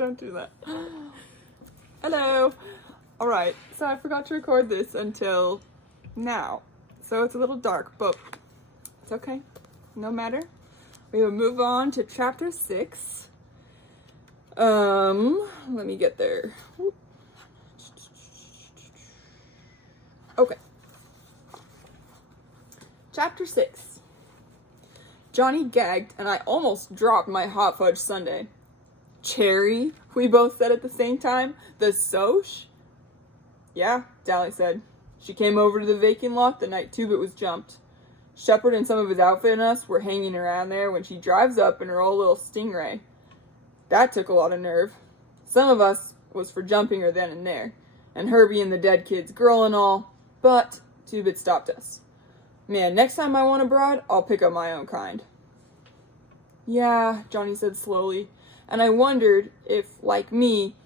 Don't do that. Hello. Alright, so I forgot to record this until now. So it's a little dark, but it's okay. No matter. We will move on to chapter 6. Let me get there. Okay. Chapter 6. Johnny gagged and I almost dropped my hot fudge sundae. Cherry, we both said at the same time. The Soch? Yeah, Dally said. She came over to the vacant lot the night Two-Bit was jumped. Shepard and some of his outfit and us were hanging around there when she drives up in her old little Stingray. That took a lot of nerve. Some of us was for jumping her then and there, and her being the dead kid's girl and all, but Two-Bit stopped us. Man, next time I want a broad, I'll pick up my own kind. Yeah, Johnny said slowly, and I wondered if, like me,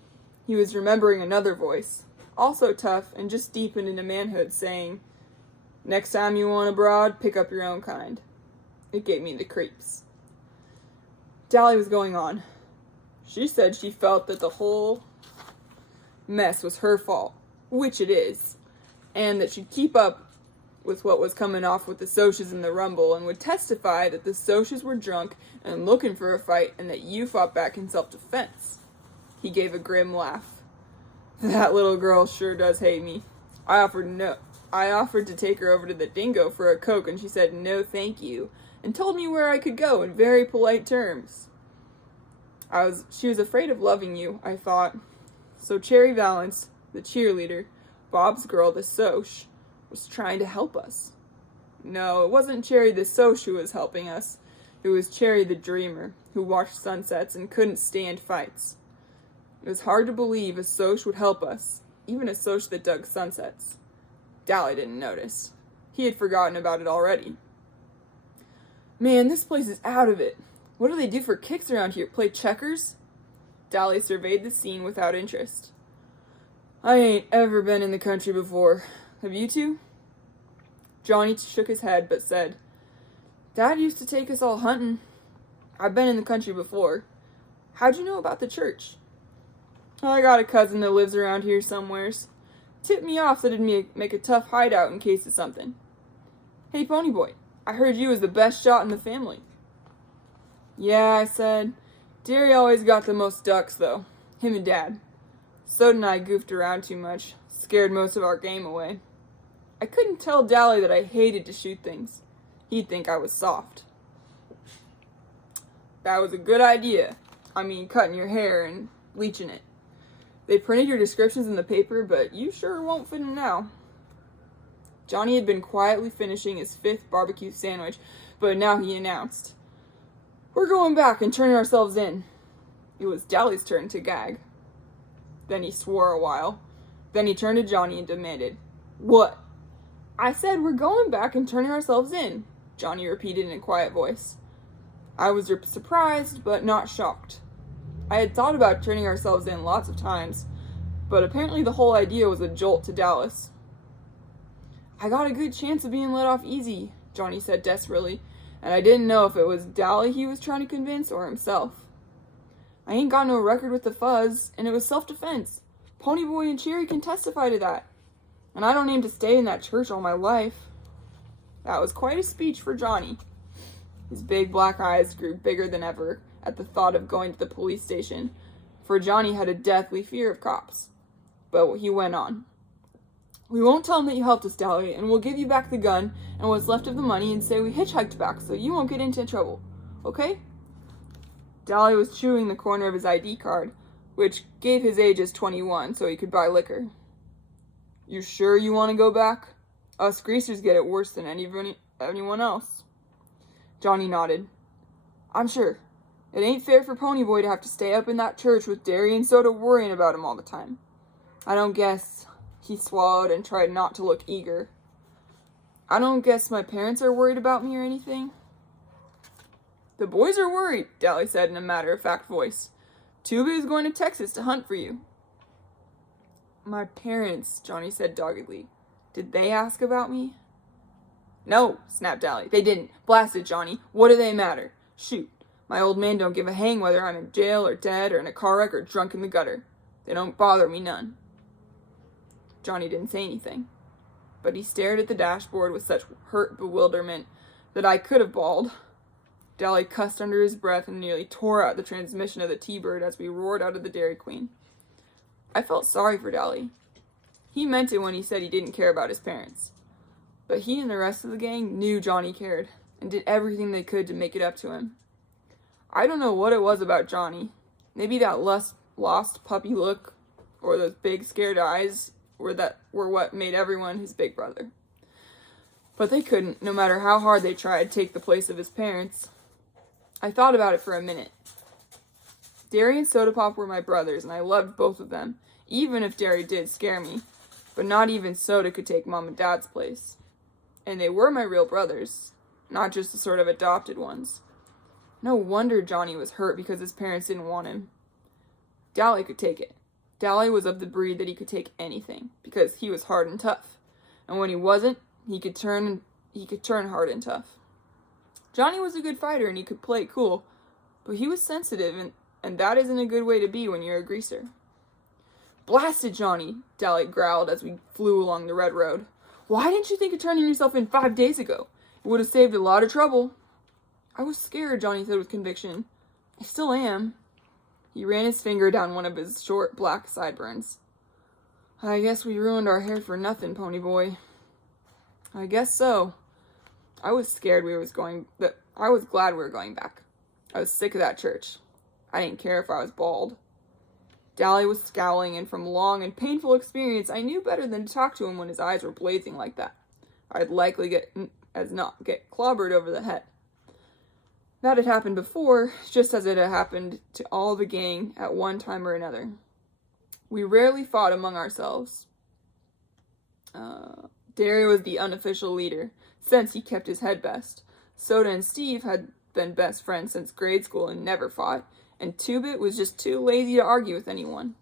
he was remembering another voice, also tough and just deepened into manhood, saying, "Next time you want a broad, pick up your own kind." It gave me the creeps. Dally was going on. She said she felt that the whole mess was her fault, which it is, and that she'd keep up with what was coming off with the Soches in the rumble, and would testify that the Soches were drunk and looking for a fight, and that you fought back in self-defense. He gave a grim laugh. That little girl sure does hate me. I offered to take her over to the Dingo for a Coke, and she said no thank you, and told me where I could go in very polite terms. She was afraid of loving you, I thought. So Cherry Valance, the cheerleader, Bob's girl, the Soch, was trying to help us. No, it wasn't Cherry the Soch who was helping us. It was Cherry the dreamer, who watched sunsets and couldn't stand fights. It was hard to believe a Soch would help us, even a Soch that dug sunsets. Dally didn't notice. He had forgotten about it already. Man, this place is out of it. What do they do for kicks around here? Play checkers? Dally surveyed the scene without interest. I ain't ever been in the country before. Have you two? Johnny shook his head, but said, Dad used to take us all hunting. I've been in the country before. How'd you know about the church? I got a cousin that lives around here somewheres. Tipped me off that it'd make a tough hideout in case of something. Hey, Ponyboy, I heard you was the best shot in the family. Yeah, I said. Derry always got the most ducks, though. Him and Dad. Soda and I goofed around too much. Scared most of our game away. I couldn't tell Dally that I hated to shoot things. He'd think I was soft. That was a good idea. I mean, cutting your hair and bleaching it. They printed your descriptions in the paper, but you sure won't fit in now. Johnny had been quietly finishing his 5th barbecue sandwich, but now he announced, We're going back and turning ourselves in. It was Dally's turn to gag. Then he swore a while. Then he turned to Johnny and demanded, What? I said we're going back and turning ourselves in, Johnny repeated in a quiet voice. I was surprised, but not shocked. I had thought about turning ourselves in lots of times, but apparently the whole idea was a jolt to Dallas. I got a good chance of being let off easy, Johnny said desperately, and I didn't know if it was Dally he was trying to convince or himself. I ain't got no record with the fuzz, and it was self-defense. Ponyboy and Cherry can testify to that. And I don't aim to stay in that church all my life. That was quite a speech for Johnny. His big black eyes grew bigger than ever at the thought of going to the police station, for Johnny had a deathly fear of cops. But he went on. We won't tell them that you helped us, Dally, and we'll give you back the gun and what's left of the money and say we hitchhiked back so you won't get into trouble. Okay? Dally was chewing the corner of his ID card, which gave his age as 21 so he could buy liquor. You sure you want to go back? Us greasers get it worse than anyone else. Johnny nodded. I'm sure. It ain't fair for Ponyboy to have to stay up in that church with Derry and Soda worrying about him all the time. I don't guess. He swallowed and tried not to look eager. I don't guess my parents are worried about me or anything. The boys are worried, Dally said in a matter-of-fact voice. Two-Bit is going to Texas to hunt for you. My parents, Johnny said doggedly. Did they ask about me? No, snapped Dally. They didn't. Blast it, Johnny. What do they matter? Shoot. My old man don't give a hang whether I'm in jail or dead or in a car wreck or drunk in the gutter. They don't bother me none." Johnny didn't say anything, but he stared at the dashboard with such hurt bewilderment that I could have bawled. Dally cussed under his breath and nearly tore out the transmission of the T-Bird as we roared out of the Dairy Queen. I felt sorry for Dally. He meant it when he said he didn't care about his parents. But he and the rest of the gang knew Johnny cared and did everything they could to make it up to him. I don't know what it was about Johnny. Maybe that lost puppy look or those big scared eyes were what made everyone his big brother. But they couldn't, no matter how hard they tried, take the place of his parents. I thought about it for a minute. Derry and Soda Pop were my brothers, and I loved both of them, even if Derry did scare me. But not even Soda could take Mom and Dad's place. And they were my real brothers, not just the sort of adopted ones. No wonder Johnny was hurt because his parents didn't want him. Dally could take it. Dally was of the breed that he could take anything, because he was hard and tough. And when he wasn't, he could turn hard and tough. Johnny was a good fighter and he could play cool, but he was sensitive, and that isn't a good way to be when you're a greaser. "Blasted Johnny," Dally growled as we flew along the red road. "Why didn't you think of turning yourself in 5 days ago? It would have saved a lot of trouble." "I was scared," Johnny said with conviction. "I still am." He ran his finger down one of his short black sideburns. "I guess we ruined our hair for nothing, pony boy." "I guess so. I was glad we were going back. I was sick of that church. I didn't care if I was bald." Dally was scowling, and from long and painful experience, I knew better than to talk to him when his eyes were blazing like that. I'd likely get clobbered over the head. That had happened before, just as it had happened to all the gang at one time or another. We rarely fought among ourselves. Derry was the unofficial leader, since he kept his head best. Soda and Steve had been best friends since grade school and never fought, and Two-Bit was just too lazy to argue with anyone.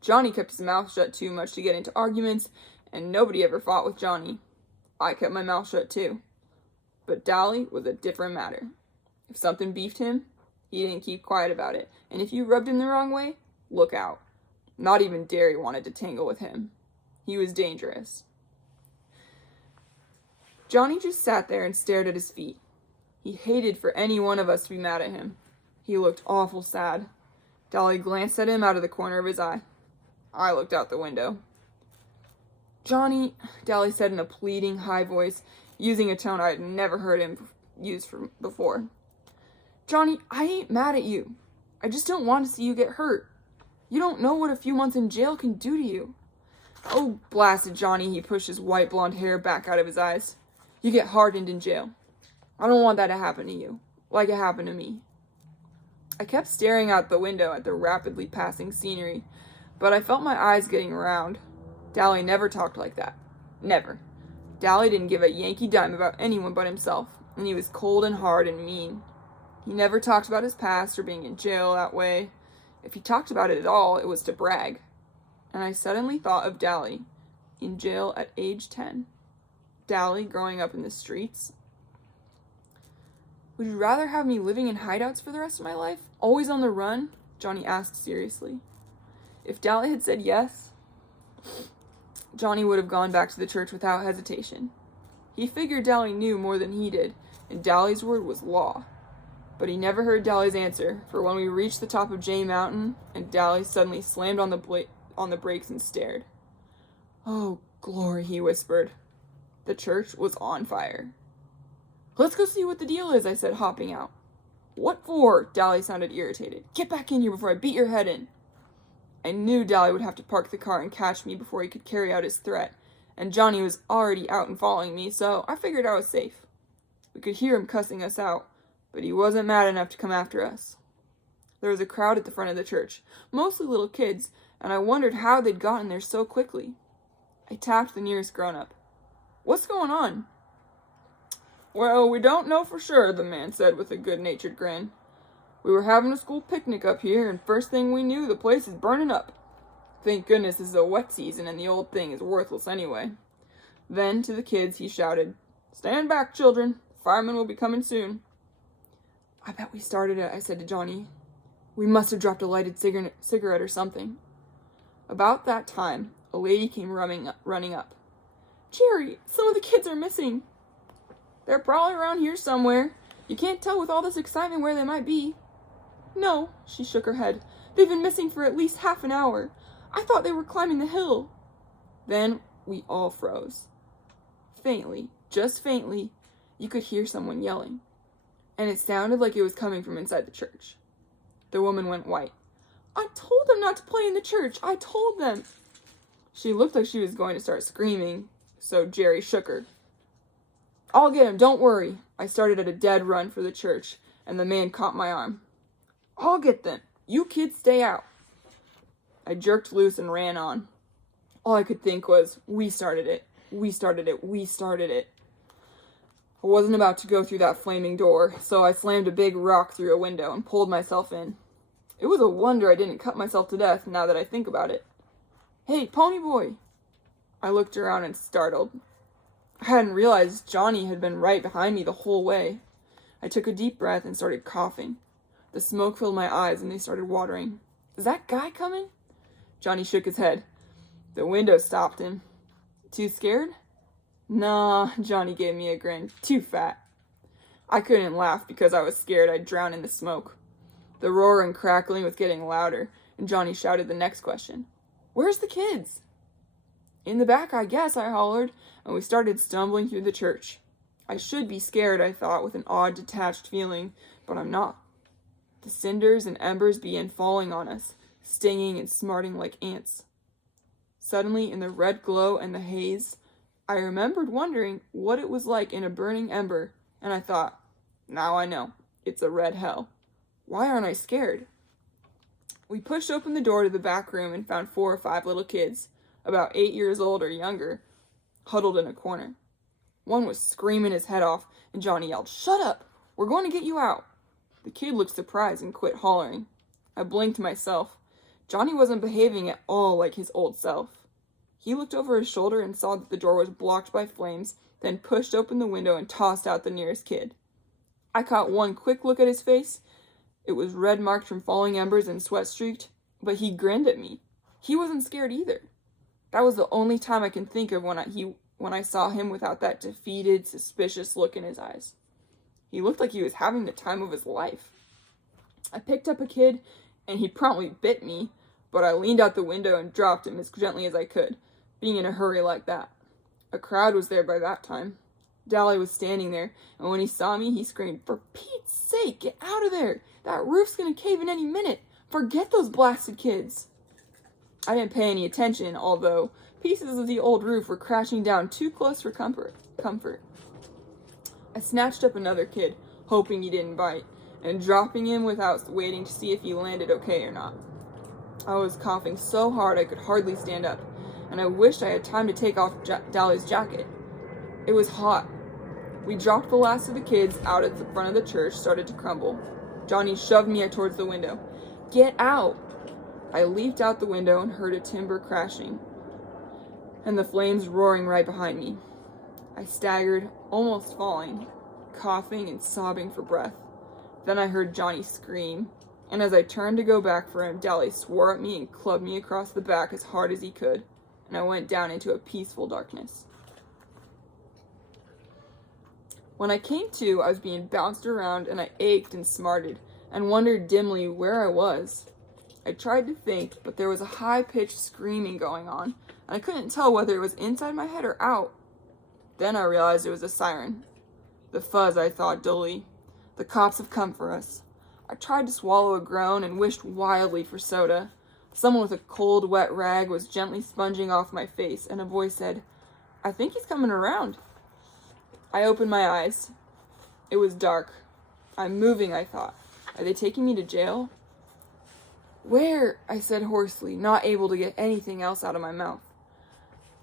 Johnny kept his mouth shut too much to get into arguments, and nobody ever fought with Johnny. I kept my mouth shut too. But Dally was a different matter. If something beefed him, he didn't keep quiet about it, and if you rubbed him the wrong way, look out. Not even Derry wanted to tangle with him. He was dangerous. Johnny just sat there and stared at his feet. He hated for any one of us to be mad at him. He looked awful sad. Dally glanced at him out of the corner of his eye. I looked out the window. "Johnny," Dally said in a pleading, high voice, using a tone I had never heard him use before. "Johnny, I ain't mad at you. I just don't want to see you get hurt. You don't know what a few months in jail can do to you." "Oh, blasted Johnny," he pushed his white blonde hair back out of his eyes. "You get hardened in jail. I don't want that to happen to you, like it happened to me." I kept staring out the window at the rapidly passing scenery, but I felt my eyes getting round. Dally never talked like that. Never. Dally didn't give a Yankee dime about anyone but himself, and he was cold and hard and mean. He never talked about his past or being in jail that way. If he talked about it at all, it was to brag. And I suddenly thought of Dally, in jail at age 10. Dally growing up in the streets. "Would you rather have me living in hideouts for the rest of my life? Always on the run?" Johnny asked seriously. If Dally had said yes, Johnny would have gone back to the church without hesitation. He figured Dally knew more than he did, and Dally's word was law. But he never heard Dally's answer, for when we reached the top of J Mountain, and Dally suddenly slammed on the brakes and stared. "Oh, glory," he whispered. The church was on fire. "Let's go see what the deal is," I said, hopping out. "What for?" Dally sounded irritated. "Get back in here before I beat your head in." I knew Dally would have to park the car and catch me before he could carry out his threat, and Johnny was already out and following me, so I figured I was safe. We could hear him cussing us out, but he wasn't mad enough to come after us. There was a crowd at the front of the church, mostly little kids, and I wondered how they'd gotten there so quickly. I tapped the nearest grown-up. "What's going on?" "Well, we don't know for sure," the man said with a good-natured grin. "We were having a school picnic up here, and first thing we knew, the place is burning up. Thank goodness this is a wet season, and the old thing is worthless anyway." Then, to the kids, he shouted, "Stand back, children. The firemen will be coming soon." I bet we started it, I said to Johnny. We must have dropped a lighted cigarette or something. About that time, a lady came running up. Jerry, some of the kids are missing. They're probably around here somewhere. You can't tell with all this excitement where they might be. No, she shook her head. They've been missing for at least half an hour. I thought they were climbing the hill. Then we all froze. Faintly, just faintly, you could hear someone yelling, and it sounded like it was coming from inside the church. The woman went white. I told them not to play in the church. I told them. She looked like she was going to start screaming, so Jerry shook her. I'll get him, don't worry. I started at a dead run for the church, and the man caught my arm. I'll get them. You kids stay out. I jerked loose and ran on. All I could think was, we started it. We started it. We started it. I wasn't about to go through that flaming door, so I slammed a big rock through a window and pulled myself in. It was a wonder I didn't cut myself to death now that I think about it. Hey, pony boy! I looked around and startled. I hadn't realized Johnny had been right behind me the whole way. I took a deep breath and started coughing. The smoke filled my eyes and they started watering. Is that guy coming? Johnny shook his head. The window stopped him. Too scared? Nah, Johnny gave me a grin. Too fat. I couldn't laugh because I was scared I'd drown in the smoke. The roar and crackling was getting louder, and Johnny shouted the next question. Where's the kids? In the back, I guess, I hollered, and we started stumbling through the church. I should be scared, I thought, with an odd, detached feeling, but I'm not. The cinders and embers began falling on us, stinging and smarting like ants. Suddenly, in the red glow and the haze, I remembered wondering what it was like in a burning ember, and I thought, now I know, it's a red hell. Why aren't I scared? We pushed open the door to the back room and found 4 or 5 little kids, about 8 years old or younger, huddled in a corner. One was screaming his head off, and Johnny yelled, Shut up! We're going to get you out! The kid looked surprised and quit hollering. I blinked myself. Johnny wasn't behaving at all like his old self. He looked over his shoulder and saw that the door was blocked by flames, then pushed open the window and tossed out the nearest kid. I caught one quick look at his face. It was red-marked from falling embers and sweat-streaked, but he grinned at me. He wasn't scared either. That was the only time I can think of when I saw him without that defeated, suspicious look in his eyes. He looked like he was having the time of his life. I picked up a kid, and he promptly bit me, but I leaned out the window and dropped him as gently as I could, being in a hurry like that. A crowd was there by that time. Dally was standing there, and when he saw me, he screamed, For Pete's sake, get out of there! That roof's gonna cave in any minute! Forget those blasted kids! I didn't pay any attention, although pieces of the old roof were crashing down too close for comfort. I snatched up another kid, hoping he didn't bite, and dropping him without waiting to see if he landed okay or not. I was coughing so hard I could hardly stand up, and I wished I had time to take off Dally's jacket. It was hot. We dropped the last of the kids out at the front of the church, started to crumble. Johnny shoved me towards the window. Get out! I leaped out the window and heard a timber crashing, and the flames roaring right behind me. I staggered, almost falling, coughing and sobbing for breath. Then I heard Johnny scream, and as I turned to go back for him, Dally swore at me and clubbed me across the back as hard as he could, and I went down into a peaceful darkness. When I came to, I was being bounced around, and I ached and smarted, and wondered dimly where I was. I tried to think, but there was a high-pitched screaming going on, and I couldn't tell whether it was inside my head or out. Then I realized it was a siren. The fuzz, I thought dully. The cops have come for us. I tried to swallow a groan and wished wildly for soda. Someone with a cold, wet rag was gently sponging off my face, and a voice said, I think he's coming around. I opened my eyes. It was dark. I'm moving, I thought. Are they taking me to jail? Where? I said hoarsely, not able to get anything else out of my mouth.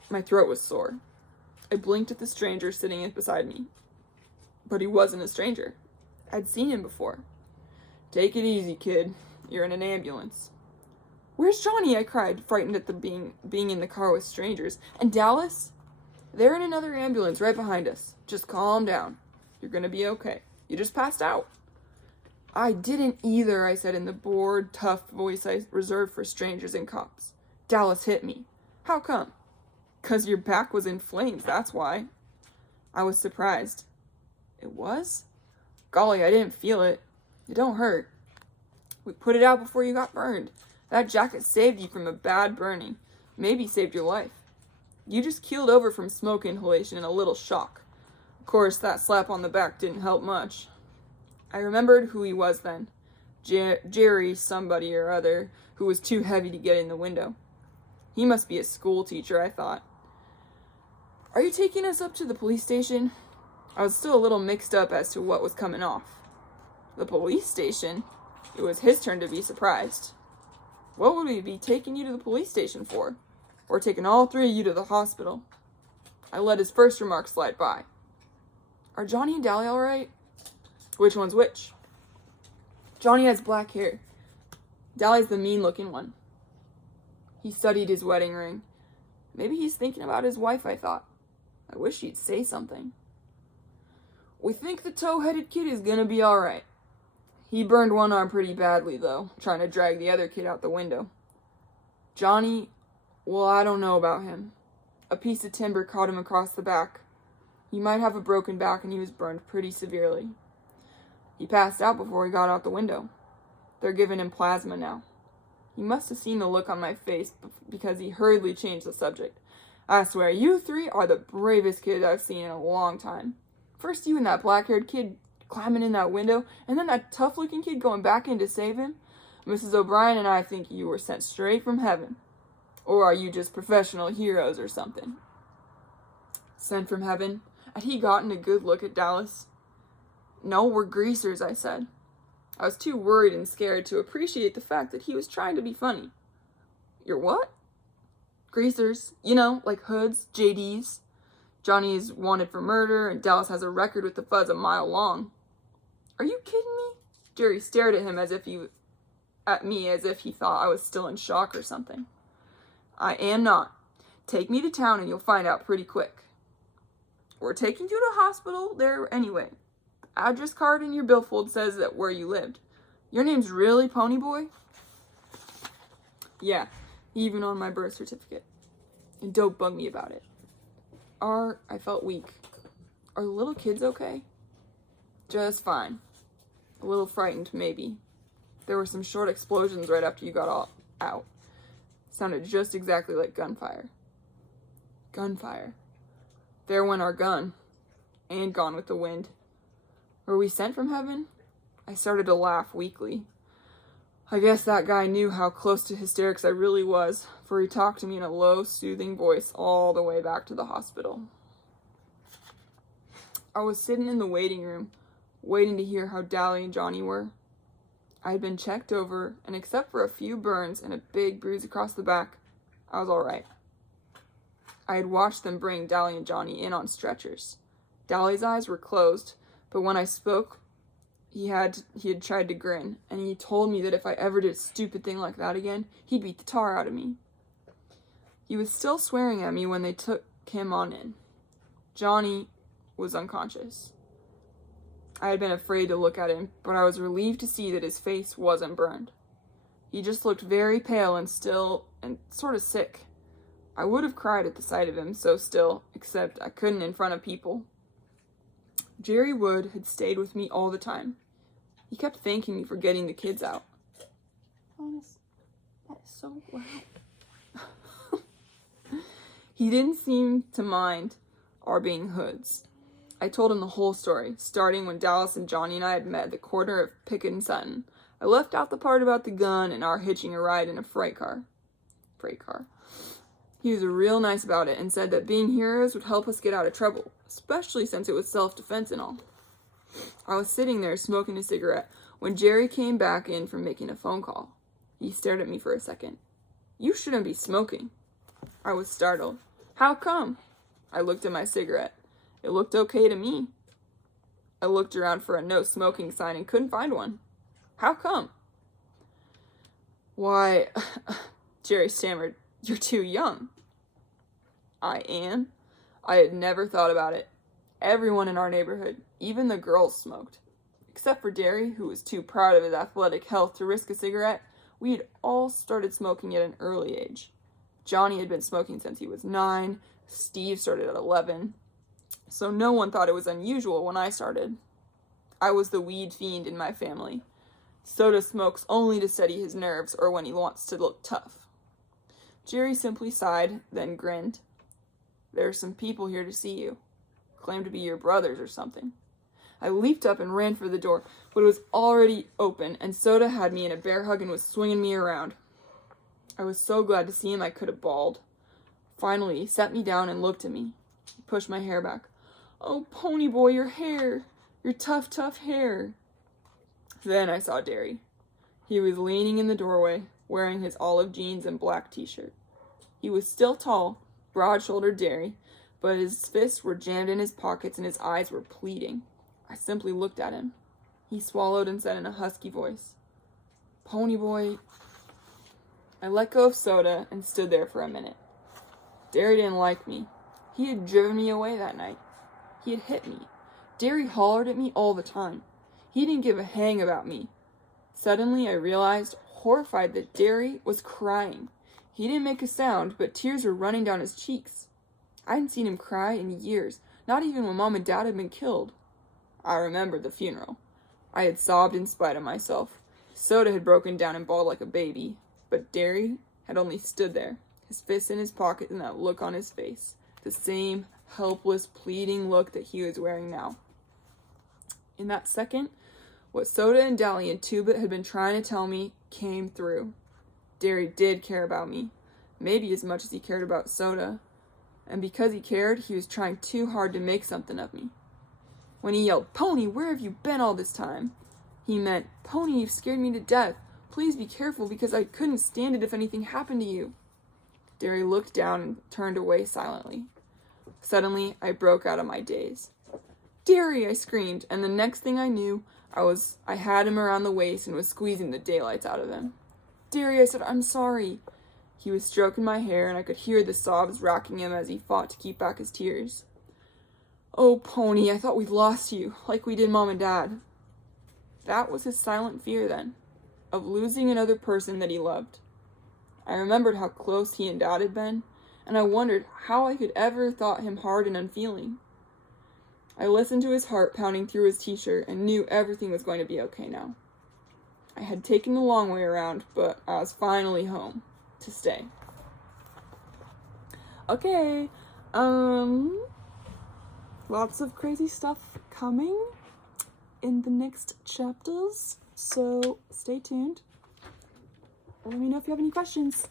My throat was sore. I blinked at the stranger sitting beside me. But he wasn't a stranger. I'd seen him before. Take it easy, kid. You're in an ambulance. Where's Johnny? I cried, frightened at the being in the car with strangers. And Dallas? They're in another ambulance right behind us. Just calm down. You're gonna be okay. You just passed out. I didn't either, I said in the bored, tough voice I reserved for strangers and cops. Dallas hit me. How come? 'Cause your back was in flames, that's why. I was surprised. It was? Golly, I didn't feel it. It don't hurt. We put it out before you got burned. That jacket saved you from a bad burning. Maybe saved your life. You just keeled over from smoke inhalation and a little shock. Of course, that slap on the back didn't help much. I remembered who he was then. Jerry somebody or other, who was too heavy to get in the window. He must be a school teacher, I thought. Are you taking us up to the police station? I was still a little mixed up as to what was coming off. The police station? It was his turn to be surprised. What would we be taking you to the police station for? Or taking all three of you to the hospital? I let his first remark slide by. Are Johnny and Dally all right? Which one's which? Johnny has black hair. Dally's the mean-looking one. He studied his wedding ring. Maybe he's thinking about his wife, I thought. I wish he'd say something. We think the tow-headed kid is gonna be all right. He burned one arm pretty badly, though, trying to drag the other kid out the window. Johnny, well, I don't know about him. A piece of timber caught him across the back. He might have a broken back, and he was burned pretty severely. He passed out before he got out the window. They're giving him plasma now. He must have seen the look on my face because he hurriedly changed the subject. I swear, you three are the bravest kids I've seen in a long time. First you and that black-haired kid climbing in that window, and then that tough-looking kid going back in to save him. Mrs. O'Brien and I think you were sent straight from heaven. Or are you just professional heroes or something? Sent from heaven? Had he gotten a good look at Dallas? No, we're greasers, I said. I was too worried and scared to appreciate the fact that he was trying to be funny. You're what? Greasers. You know, like hoods, JDs. Johnny's wanted for murder, and Dallas has a record with the fuzz a mile long. Are you kidding me? Jerry stared at him at me as if he thought I was still in shock or something. I am not. Take me to town and you'll find out pretty quick. We're taking you to hospital there anyway. The address card in your billfold says that where you lived. Your name's really Ponyboy? Yeah, even on my birth certificate. And don't bug me about it. I felt weak. Are the little kids okay? Just fine. A little frightened, maybe. There were some short explosions right after you got all out. Sounded just exactly like gunfire. Gunfire. There went our gun. And gone with the wind. Were we sent from heaven? I started to laugh weakly. I guess that guy knew how close to hysterics I really was, for he talked to me in a low, soothing voice all the way back to the hospital. I was sitting in the waiting room, waiting to hear how Dally and Johnny were. I had been checked over, and except for a few burns and a big bruise across the back, I was all right. I had watched them bring Dally and Johnny in on stretchers. Dally's eyes were closed, but when I spoke, he had tried to grin, and he told me that if I ever did a stupid thing like that again, he'd beat the tar out of me. He was still swearing at me when they took him on in. Johnny was unconscious. I had been afraid to look at him, but I was relieved to see that his face wasn't burned. He just looked very pale and still, and sort of sick. I would have cried at the sight of him so still, except I couldn't in front of people. Jerry Wood had stayed with me all the time. He kept thanking me for getting the kids out. Honest, that is so loud. He didn't seem to mind our being hoods. I told him the whole story, starting when Dallas and Johnny and I had met at the corner of Pickett and Sutton. I left out the part about the gun and our hitching a ride in a freight car. He was real nice about it and said that being heroes would help us get out of trouble, especially since it was self-defense and all. I was sitting there smoking a cigarette when Jerry came back in from making a phone call. He stared at me for a second. You shouldn't be smoking. I was startled. How come? I looked at my cigarette. It looked okay to me. I looked around for a no smoking sign and couldn't find one. How come? Why, Jerry stammered, you're too young. I am? I had never thought about it. Everyone in our neighborhood, even the girls, smoked. Except for Derry, who was too proud of his athletic health to risk a cigarette, we had all started smoking at an early age. Johnny had been smoking since he was 9, Steve started at 11, so no one thought it was unusual when I started. I was the weed fiend in my family. Soda smokes only to steady his nerves or when he wants to look tough. Jerry simply sighed, then grinned. There are some people here to see you. Claim to be your brothers or something. I leaped up and ran for the door, but it was already open, and Soda had me in a bear hug and was swinging me around. I was so glad to see him I could have bawled. Finally, he set me down and looked at me. He pushed my hair back. Oh, Pony Boy, your hair! Your tough, tough hair! Then I saw Derry. He was leaning in the doorway, wearing his olive jeans and black t-shirt. He was still tall, broad-shouldered Derry, but his fists were jammed in his pockets and his eyes were pleading. I simply looked at him. He swallowed and said in a husky voice, Pony Boy. I let go of Soda and stood there for a minute. Derry didn't like me. He had driven me away that night. He had hit me. Derry hollered at me all the time. He didn't give a hang about me. Suddenly I realized, horrified, that Derry was crying. He didn't make a sound, but tears were running down his cheeks. I hadn't seen him cry in years, not even when Mom and Dad had been killed. I remembered the funeral. I had sobbed in spite of myself. Soda had broken down and bawled like a baby, but Derry had only stood there, his fists in his pocket and that look on his face, the same helpless, pleading look that he was wearing now. In that second, what Soda and Dally and Two-Bit had been trying to tell me came through. Derry did care about me, maybe as much as he cared about Soda, and because he cared, he was trying too hard to make something of me. When he yelled, Pony, where have you been all this time? He meant, Pony, you've scared me to death. Please be careful because I couldn't stand it if anything happened to you. Derry looked down and turned away silently. Suddenly, I broke out of my daze. Derry, I screamed, and the next thing I knew, I had him around the waist and was squeezing the daylights out of him. Derry, I said, I'm sorry. He was stroking my hair, and I could hear the sobs racking him as he fought to keep back his tears. Oh, Pony, I thought we'd lost you, like we did Mom and Dad. That was his silent fear then, of losing another person that he loved. I remembered how close he and Dad had been, and I wondered how I could ever thought him hard and unfeeling. I listened to his heart pounding through his t-shirt and knew everything was going to be okay now. I had taken the long way around, but I was finally home to stay. Okay, lots of crazy stuff coming in the next chapters, so stay tuned. Let me know if you have any questions.